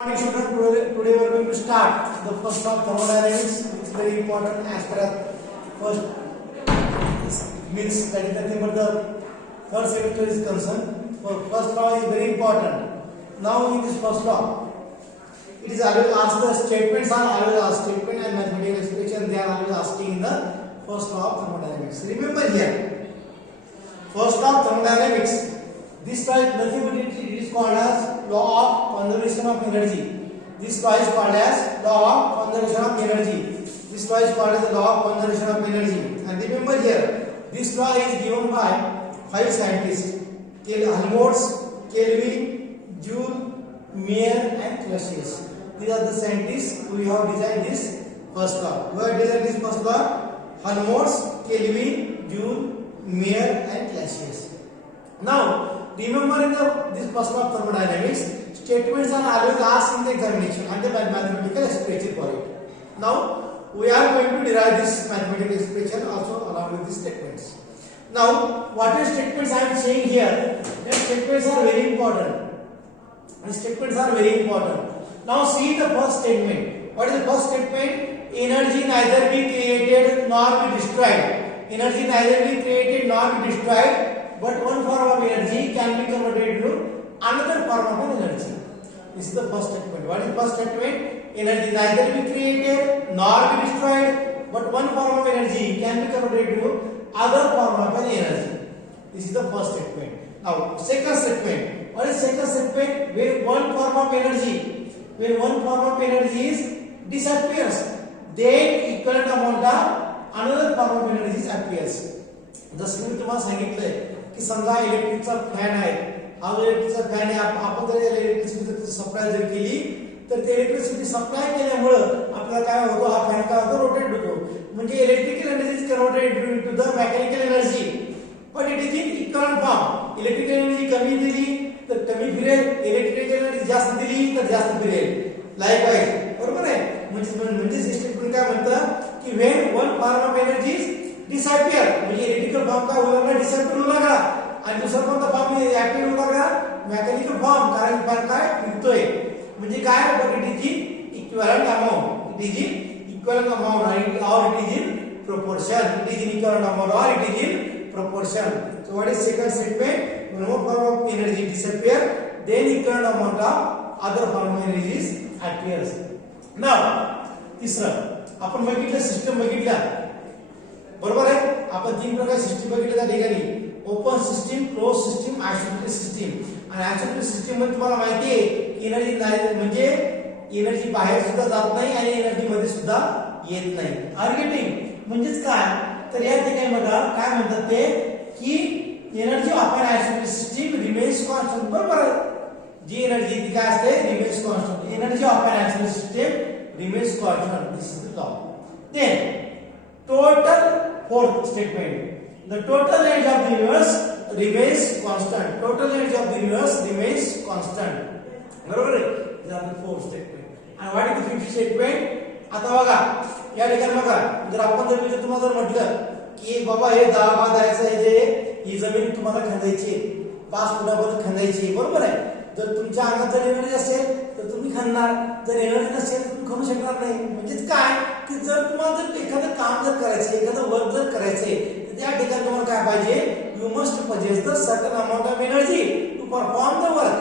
Student, today we are going to start the first of thermodynamics. It's very important as far as first means that is nothing but the third semester is concerned. So first law is very important. Now in this first law, it is always asked, the statements are always asked, statement and mathematical expression they are always asking in the first law of thermodynamics. Remember here, first law of thermodynamics. This law is nothing but it is called as law of conservation of energy. This law is called as law of conservation of energy. This law is called as the law of conservation of energy. And remember here, this law is given by 5 scientists: Helmholtz, Kelvin, Joule, Mayer, and Clausius. These are the scientists who have designed this first law. Who have designed this first law? Helmholtz, Kelvin, Joule, Mayer, and Clausius. Now, remember in this first law of thermodynamics, statements are always asked in the examination and the mathematical expression for it. Now, we are going to derive this mathematical expression also along with these statements. Now, what are statements I am saying here? That statements are very important. And statements are very important. Now, see the first statement. What is the first statement? Energy neither be created nor be destroyed. Energy neither be created nor be destroyed. But one form of energy can be converted into another form of energy. This is the first statement. What is the first statement? Energy neither be created nor be destroyed, but one form of energy can be converted into other form of an energy. This is the first statement. Now, second statement. What is second statement? When one form of energy, disappears, then equivalent amount of another form of energy appears. जसं मी तुम्हाला सांगितलंय की समजा इलेक्ट्रिकचा fan आहे, हा इलेक्ट्रिकचा fan आहे, आपण जर इलेक्ट्रिसिटी सप्लाय जर केली तर ते इलेक्ट्रिसिटी सप्लाय केल्यामुळे आपल्याला काय होतो, हा फॅन काय होतो, रोटेट होतो. म्हणजे electrical energy is converted into the mechanical energy, but it is in equal form. Electrical energy कमी दिली तर कमी फिरेल, इलेक्ट्रिकल एनर्जी जास्त दिली तर जास्त फिरेल. लाईकवाईज, बरोबर आहे. म्हणजे स्टेटमेंट काय म्हणतं की when one form of energy disappear, म्हणजे इलेक्ट्रिकल फॉर्म काय होऊ लागला, डिसअपियर होऊ लागला, आणि दुसरा कोणता फॉर्म ऍक्टिव्ह होऊ लागला, मेकॅनिकल फॉर्म. कारण फॉर्म काय फिरतोय, म्हणजे काय, but it is in equivalent amount, it is in equivalent amount, और it is in proportion, it is in equivalent amount और it is in proportion. So what is second statement? when one form of energy disappear, then equivalent amount of other form of energies appears. Now, तिसरं आपण बघितलं, system बघितला, बरोबर आहे. आपण तीन प्रकार सिस्टम बघितले त्या ठिकाणी: open system, close system, isotropic system. आणि आयसोट्रॉपिक सिस्टम मध्ये तुम्हाला माहिती आहे की एनर्जी म्हणजे एनर्जी बाहेर सुद्धा जात नाही आणि एनर्जी मध्ये सुद्धा येत नाही. आर्गेटिंग म्हणजेच काय, तर या ठिकाणी बघा काय म्हणतात ते की energy of an isotropic system remains constant. बरोबर आहे. जी एनर्जी ती काय असते, remains constant. Energy of an isotropic system remains constant. This is the law. Then total fourth statement, the total energy of the universe remains constant. Total energy of the universe remains constant. बरोबर आहे. this is the fourth statement. and what is the fifth statement? आता बघा या ठिकाणी बघा, जर आपण जर तुम्हाला जर म्हटलं की बाबा हे 10 भाग द्यायचं, जे ही जमीन तुम्हाला खंदायची, 5 फुटापर्यंत खंदायची, बरोबर आहे. जर तुमच्या अंगात जर एनर्जी असेल तर तुम्ही खणणार, जर एनर्जी नसेल तर तुम्ही खणू शकणार नाही. म्हणजेच काय की जर तुम्हाला जर एखादं काम जर करायचं, एखादं वर्क जर करायचंय, तर त्या ठिकाणी तुम्हाला काय पाहिजे, you must possess the certain amount of energy to perform the work,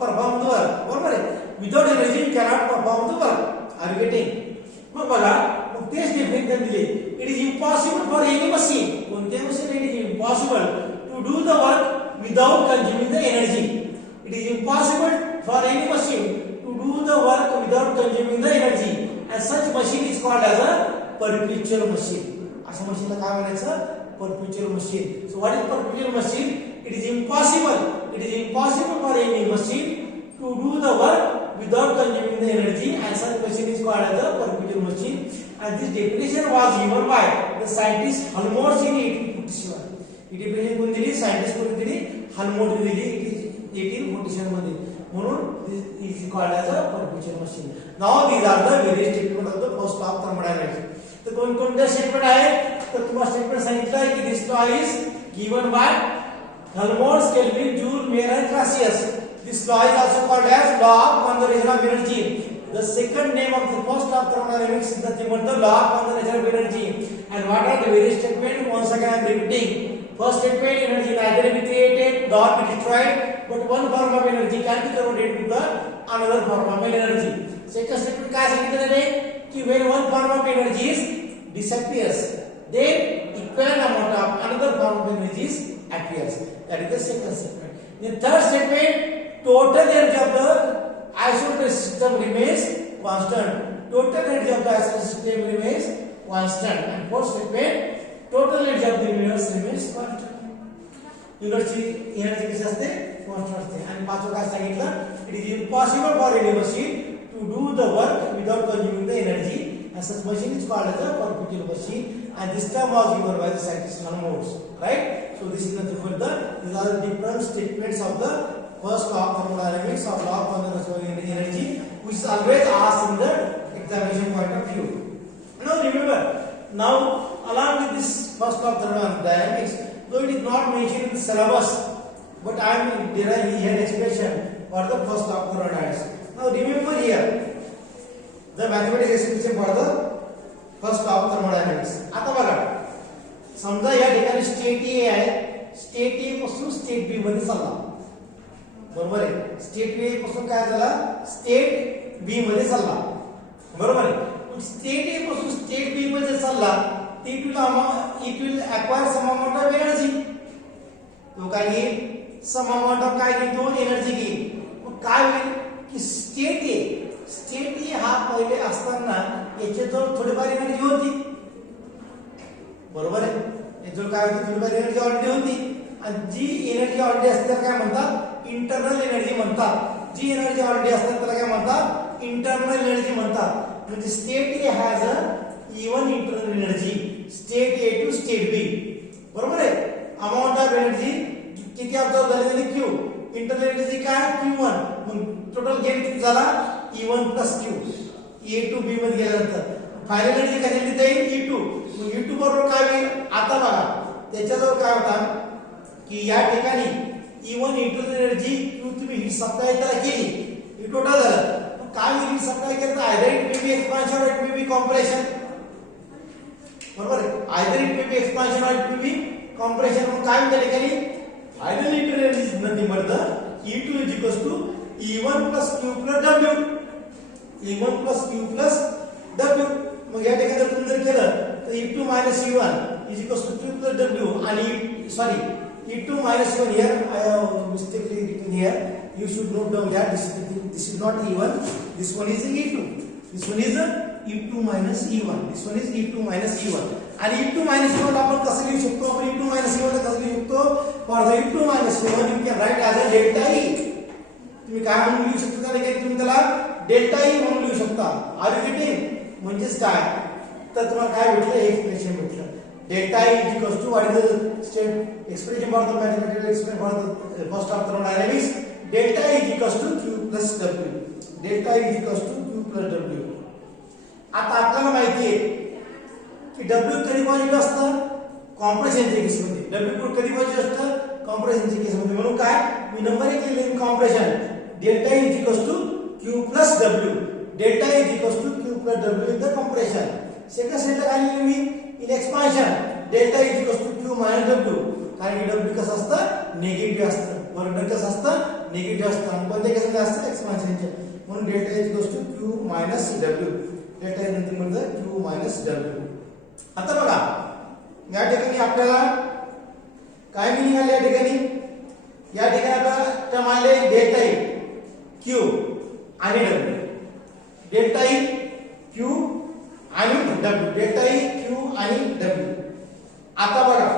बरोबर आहे. Without energy you cannot perform the work. Are you getting? मग बघा, मग तेच डेफिनेशन दिले. It is impossible for any machine, कोणत्या machine, it is impossible to do the work without consuming the energy. It is impossible for any machine to do the work without consuming the energy, and such machine is called as a perpetual machine. अशा मशीनला काय म्हणायचं, perpetual machine. So what is perpetual machine? It is impossible for any machine to do the work without consuming the energy, and such machine is called as a perpetual machine. And this definition was given by the scientist Helmholtz in 1847. He definition कोणी दिली, scientist कोणी दिली, Helmholtz दिली 1847 मध्ये. म्हणून is called as a perpetual machine. Now these are the various statement of the first law of thermodynamics. तर कोणकोणते statement आहेत, तर तुम्हाला स्टेटमेंट सांगितलं आहे की this law is given by Helmholtz, Kelvin, Joule, Mayer and Clausius. This law is also called as law of conservation of energy. The second name of the first law of thermodynamics is nothing but the law of conservation of energy. And what are the various statements? Once again I am repeating. First statement, energy neither be created nor be destroyed, but one form of energy can be converted to the another form of energy. Second statement काय सांगितलं त्याने की when one form of energy is disappears, then equivalent amount of another form of energy appears. That is the second statement. The third statement, total energy of the isolated system remains constant. Total energy of the isolated system remains constant. And fourth statement, total energy of the universe remains constant. Universe energy किती असते? constant असते. आणि पाचवं काय सांगितलं? It is impossible for any machine to do the work without consuming the energy. And such machine is called as a perpetual machine. And this term was given by the scientist Helmholtz. Right? So this is nothing but these are the different statements of the first law of thermodynamics of law of conservation of energy, which is always asked in the examination point of view. Now remember, now along with this first law of thermodynamics, though it is not mentioned in the syllabus, but I am deriving here expression for the first law of thermodynamics. Now remember here the mathematical expression for the first law of thermodynamics. आता बघा, समजा या ठिकाणी state A आहे, state A पासून state बी मध्ये चालला, बरोबर आहे. स्टेट ए पासून काय झाला, स्टेट बी मध्ये चालला, बरोबर आहे. स्टेट ए पासून स्टेट बी मध्ये चालला, it will acquire some amount of energy. तो काय घेईल, some amount of काय घेईल, तो एनर्जी घेईल. मग काय होईल की स्टेट ए हा पहिले असताना याच्याजवळ थोडीफार एनर्जी होती, बरोबर आहे. याच्याजवळ काय होती, थोडीफार एनर्जी ऑलरेडी होती. आणि जी एनर्जी ऑलरेडी असते त्याला काय म्हणतात, इंटरनल एनर्जी म्हणतात. जी एनर्जी ऑलरेडी असते त्याला काय म्हणतात, इंटरनल एनर्जी म्हणतात. म्हणजे state A has a even internal energy, state A to state B, बरोबर आहे. अमाउंट ऑफ एनर्जी किती ऑब्झर्व झालेली, क्यू. इंटरनल एनर्जी काय, Q1. मग टोटल गेन किती झाला, E1 plus Q. A to B मध्ये गेल्यानंतर फायनल एनर्जी काय लिहिता येईल, E2. मग E2 बरोबर काय होईल, आता बघा त्याच्याजवळ काय होता की या ठिकाणी E1 इंटरनल एनर्जी Q तुम्ही हीट सप्लाय त्याला केली, हे टोटल झालं. मग काय होईल, हीट सप्लाय केलं तर either it may be expansion और इट मे बी कॉम्प्रेशन, बरोबर आहे. Either it may be expansion और इट मे बी कॉम्प्रेशन. मग काय होईल त्या ठिकाणी, final internal energy nothing but the E2 is equals to E1 plus Q plus W. E1 plus Q plus W. मग या ठिकाणी जर तुम्ही केलं तर E2 minus E1 is equals to Q plus W. आणि sorry, E2 minus E1 here I have mistakenly written here. You should note down that this is not E1. This one is E2. This one is E2 minus E1. This one is E2 minus E1. आणि E2 minus E1 आपण कसं लिहू शकतो, आपण E2 minus E1 कसं लिहू शकतो, for the E2 minus E1 you can write as a delta E. तुम्ही काय म्हणून लिहू शकता, तुम्ही त्याला डेल्टा ई म्हणून लिहू शकता. Are you getting? म्हणजेच काय, तर तुम्हाला काय भेटलं, एक्सप्रेशन भेटलं. Delta E is equals to what is the state expression for the mathematical expression for the first of thermodynamics. Delta E is equals to Q plus W. Delta E is equals to Q plus W. आता आपल्याला माहिती आहे की W कधी positive असतं, कॉम्प्रेशनच्या केसमध्ये. W कधी positive असतं, कॉम्प्रेशनच्या केसमध्ये. म्हणून काय, मी नंबर 1 लिहिलेली compression. Delta E is equals to Q plus W. Delta is equals to Q plus W in the compression. Second स्टेटला काय लिहिलं मी, in expansion. Delta is equals to Q minus W. कारण की W कसं असतं, negative असतं. बरोबर, कसं असतं, निगेटिव्ह असतं. आणि कोणत्या केसमध्ये असतं, एक्सपान्शनच्या. म्हणून delta is equals to Q minus W. Delta is nothing but Q minus W. आता बघा या ठिकाणी आपल्याला काय मिनिंग आले, या ठिकाणी आपल्याला टर्म आले डेल्टा ई, Q आणि W. डेल्टा ई, Q आणि W. डेल्टा ई, Q आणि W. आता बघा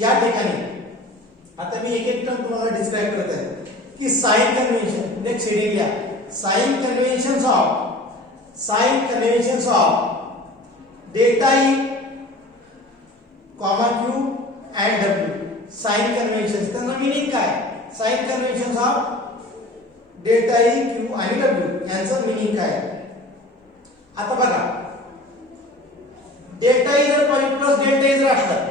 या ठिकाणी आता मी एक एक टर्म तुम्हाला डिस्क्राइब करत आहे की साइन कन्व्हेन्शन. नेक्स्ट हेडिंग घ्या, sign conventions of delta E, comma Q and W. Sign conventions, त्यांना मीनिंग काय, sign conventions of delta E, Q आणि W यांचं मीनिंग काय. आता बघा डेल्टा ई जर प्लस डेल्टा ई जर असलं,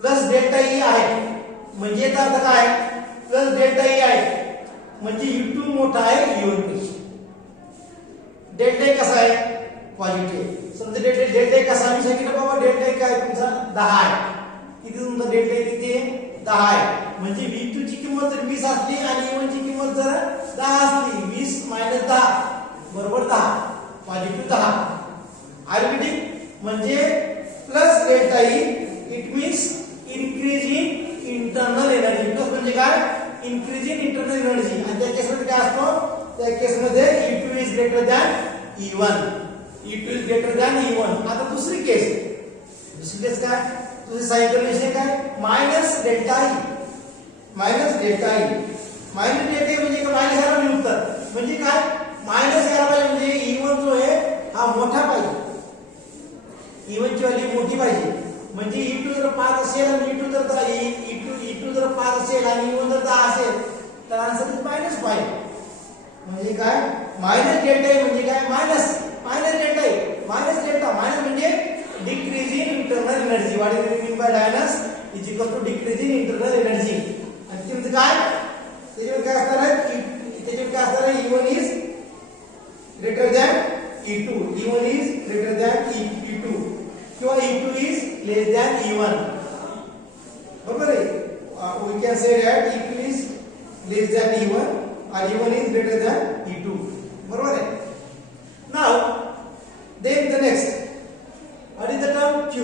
प्लस डेल्टा ई आहे म्हणजे याचा अर्थ काय, प्लस डेल्टा ई आहे म्हणजे U2 मोठा आहे U1 पेक्षा. डेल्टा ई कसा आहे पॉझिटिव्ह. समजा डेल्टा ई कसा मी सांगितलं बाबा डेल्टा ई काय तुमचा 10 आहे. किती तुमचा डेल्टा ई किती आहे 10 आहे. म्हणजे V2 ची किंमत जर 20 असली आणि U1 ची किंमत जर 10 असली 20 - 10 बरोबर 10 पॉझिटिव्ह 10. आर्बिटिक म्हणजे plus delta E it means increase in internal energy. Plus म्हणजे काय इन्क्रीज इन इंटरनल एनर्जी. आणि त्या केसमध्ये काय असतो त्या केसमध्ये E2 is greater than E1. E2 is greater than E1. आता दुसरी केस काय तुझे सायकल विषय काय minus delta E. Minus delta E म्हणजे काय मायनस यायला पाहिजे उत्तर. म्हणजे काय मायनस यायला पाहिजे म्हणजे E1 जो आहे हा मोठा पाहिजे. E1 ची व्हॅल्यू मोठी पाहिजे. म्हणजे E2 जर 5 असेल आणि E2 जर E2 जर 5 असेल आणि E1 जर 10 असेल तर आन्सर इज -5. म्हणजे काय मायनस डेल्टा ई म्हणजे काय मायनस डेल्टा ई मायनस म्हणजे decrease in internal energy. What is mean by minus is equal to decrease in internal energy. आणि ते म्हणजे काय त्याच्यावर काय असणार आहे E1 is greater than E2. E1 is greater than E2 किंवा E2 is less than E1. बरोबर आहे. we can say that E2 is less than E1 or E1 is greater than E2. बरोबर आहे. Now then the next what is the term Q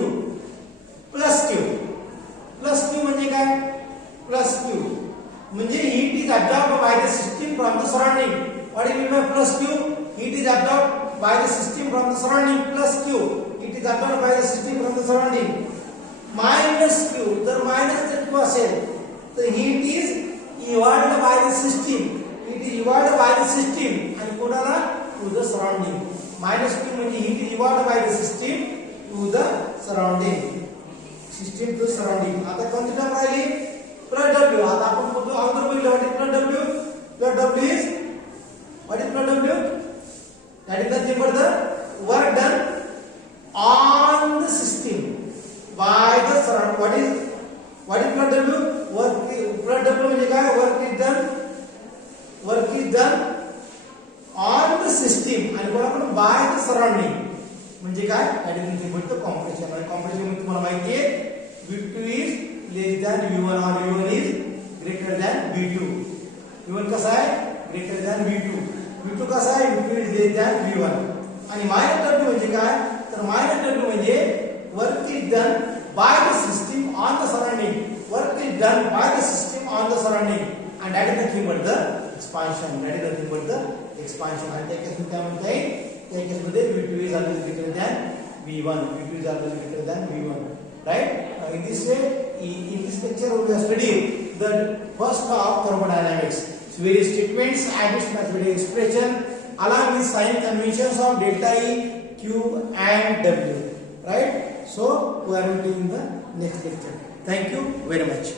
plus Q. plus Q म्हणजे काय plus Q म्हणजे heat is absorbed by the system from the surrounding. what do you mean by plus Q? heat is absorbed by the system from the surrounding. plus Q it is absorbed by the system from the surrounding. minus Q जर minus Q असेल तर heat is evolved by the system. it is evolved by the system आणि कोणाला to the surrounding. minus Q म्हणजे heat is evolved by the system to the surrounding. system to surrounding. आता कोणती term राहिली plus W. आता आपण बोलतो अगोदर बघितलं what is plus W. plus W is what is plus W? that is nothing but the work done on the system by the surrounding. what is plus W? plus W म्हणजे काय work is done on the system आणि कोणाकडून by the surrounding. म्हणजे काय that is nothing but the compression. आणि compression म्हणजे तुम्हाला माहिती आहे V2 is less than V1 or V1 is greater than V2. V1 कसा आहे greater than V2. V2 कसा आहे V2 is less than V1. आणि minus W म्हणजे काय तर minus W म्हणजे work is done by the system on the surrounding. work is done by the system on the surrounding and that is nothing but the expansion. that is nothing but the expansion. आणि त्या केसमध्ये काय म्हणता येईल त्या केसमध्ये V2 is always greater than V1. V2 is always greater than V1. right. In this way in this lecture we are studying the first law of thermodynamics. various statements, addition, mathematical expression along with sign conventions of delta E, Q and W. right. So we are meeting in the next lecture. Thank you very much.